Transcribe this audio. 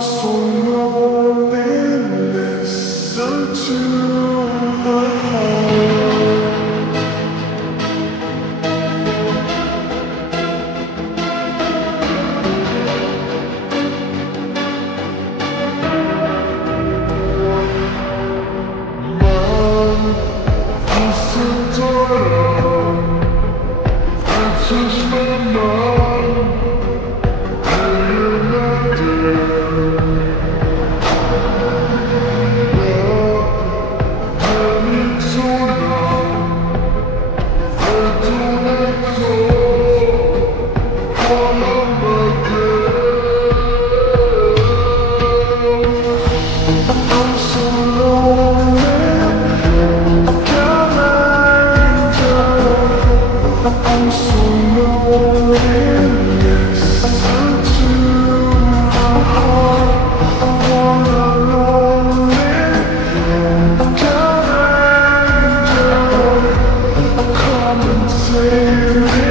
so lonely, listen to my heart. Man, this is dark. This is my mind. Day and night. I'm so lonely, listen to my heart. I wanna lonely, come and save me.